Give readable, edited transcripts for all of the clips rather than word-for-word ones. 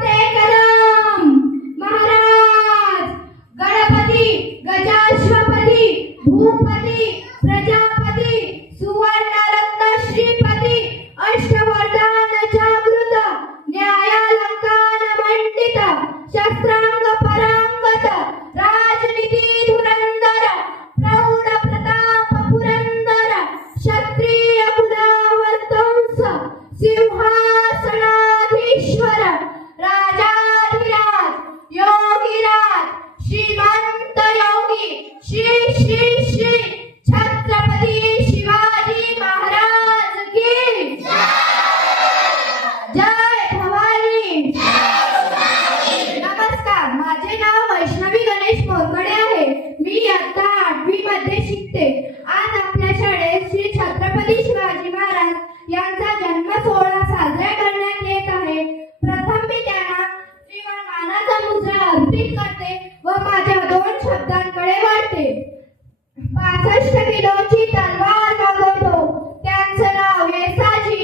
होते कदम महाराज गणपती गजाश्वपती भूपती प्रजापती सुवर्ण रत्न श्रीपती अष्टवरदान जागृत न्यायालंकार मंडित शस्त्रांग परांगत राजनीती धुरंधर प्रौढ प्रताप पुरंदर क्षत्रिय कुलावतंस सिंहासनाधीश्वर राजाधिराज योगीराज श्रीमंत योगी श्री श्री श्री छत्रपती शिवाजी महाराज की जय भवानी। नमस्कार, माझे नाव वैष्णवी गणेश मोरकडे आहे। मी इयत्ता 8वी मध्ये शिकते। आज आपल्या शाळेत श्री छत्रपती शिवाजी महाराज यांचा जन्म सोहळा साजरा करण्यात येत आहे। प्रथम मी त्यांना श्रीमान मानाचा मुजरा अर्पित करते व माझ्या 2 शब्दांकडे वळते। 65 किलोची तलवार मागवतो त्यांचं नाव येसाजी,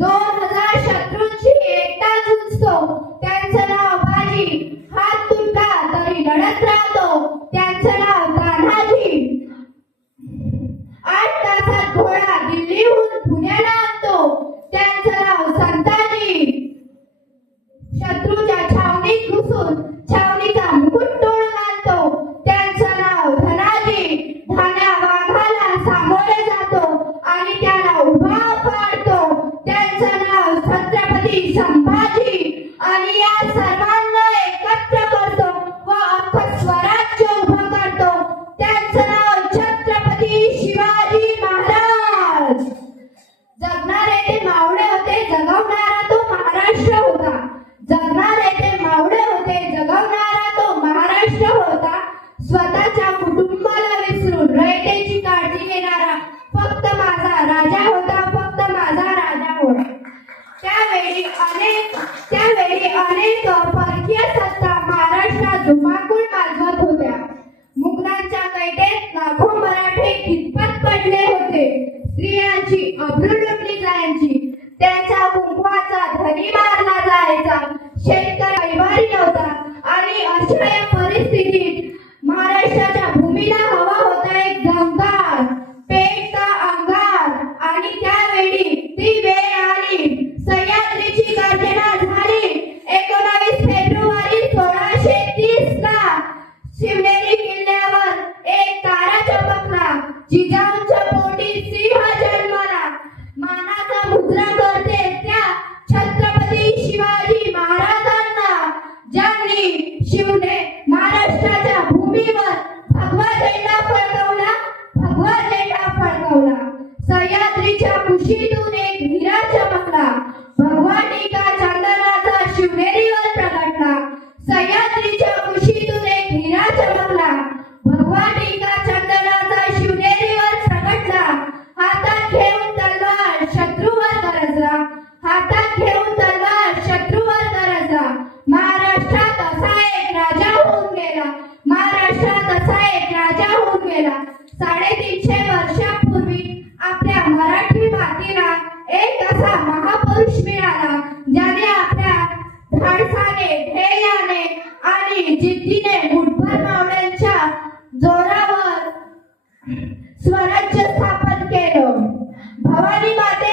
2000 शत्रूंशी एकटा झुंजतो त्यांचं नाव बाजी, हात तुटला तरी लढत राहतो त्यांचं नाव तान्हाजी, 8 तासात घोडा दिल्लीहून पुण्याला आणतो त्यांचं नाव संताजी, शत्रूच्या छावणीत घुसून छावणीचा मुकुट तोडून आणतो त्यांचं नाव धनाजी, धान्या वाघाला सामोरे जातो आणि त्याला उभा पाडतो त्यांचं नाव छत्रपती संभाजी, आणि या सर्वांना एकत्र करतो व अख्खं स्वराज्य उभं करतो त्यांचं नाव छत्रपती शिवाजी महाराज। जगणारे ते मावळे होते जगवणारा तो महाराष्ट्र होता, जगणारे ते मावळे होते जगवणारा तो महाराष्ट्र होता, स्वतःच्या कुटुंबाला विसरून रयतेची काळजी घेणारा फक्त माझा राजा होता, फक्त माझा राजा होता। त्यावेळी अनेक परकीय सत्ता महाराष्ट्रात धुमाकूळ माजवत होत्या। मुघलांच्या कैदेत लाखो मराठे खितपत पडले होते, स्त्रियांची अब्रू लुटली जायची, त्यांच्या कुंकवाचा धनी मारला जायचा, शेतकरी कैवारी नव्हता, आणि अशा या परिस्थितीत महाराष्ट्राच्या भूमीला हवा होता एक झंकार, पेटता अंगार, आणि त्यावेळी ती वेळ आली, सह्याद्रीची गर्जना झाली। 19 फेब्रुवारी 1630 ला शिवनेरी किल्ल्यावर एक तारा चमकला, जिजाऊंच्या पोटी सिंह जन्मला, मानाचा मुजरा करते त्या छत्रपती शिवाजी महाराजांना, ज्यांनी शिवने महाराष्ट्राच्या भूमीवर भगवा झेंडा फडकवला, भगवा झेंडा फडकवला। सह्याद्रीच्या कुशीतून एक हिरा चमकला, भगवा टीका चंदनाचा शिवनेरीवर प्रगटला, सह्याद्रीच्या कुशीतून एक हिरा चमकला, भगवा टीका चंदनाचा शिवनेरीवर प्रगटला, हातात घेऊन तलवार शत्रूवर गरजला, हातात घेऊन तलवार शत्रूवर गरजला। महाराष्ट्रात असा एक राजा होऊन गेला, महाराष्ट्रात असा एक राजा होऊन गेला। 350 वर्षापूर्वी आपल्या मराठी मातीला एक असा महापुरुष मिळाला, ज्याने आपल्या धाडसाने, ध्येयाने आणि जिद्दीने मुठभर मावळ्यांच्या जोरावर स्वराज्य स्थापन केलं। भवानी माते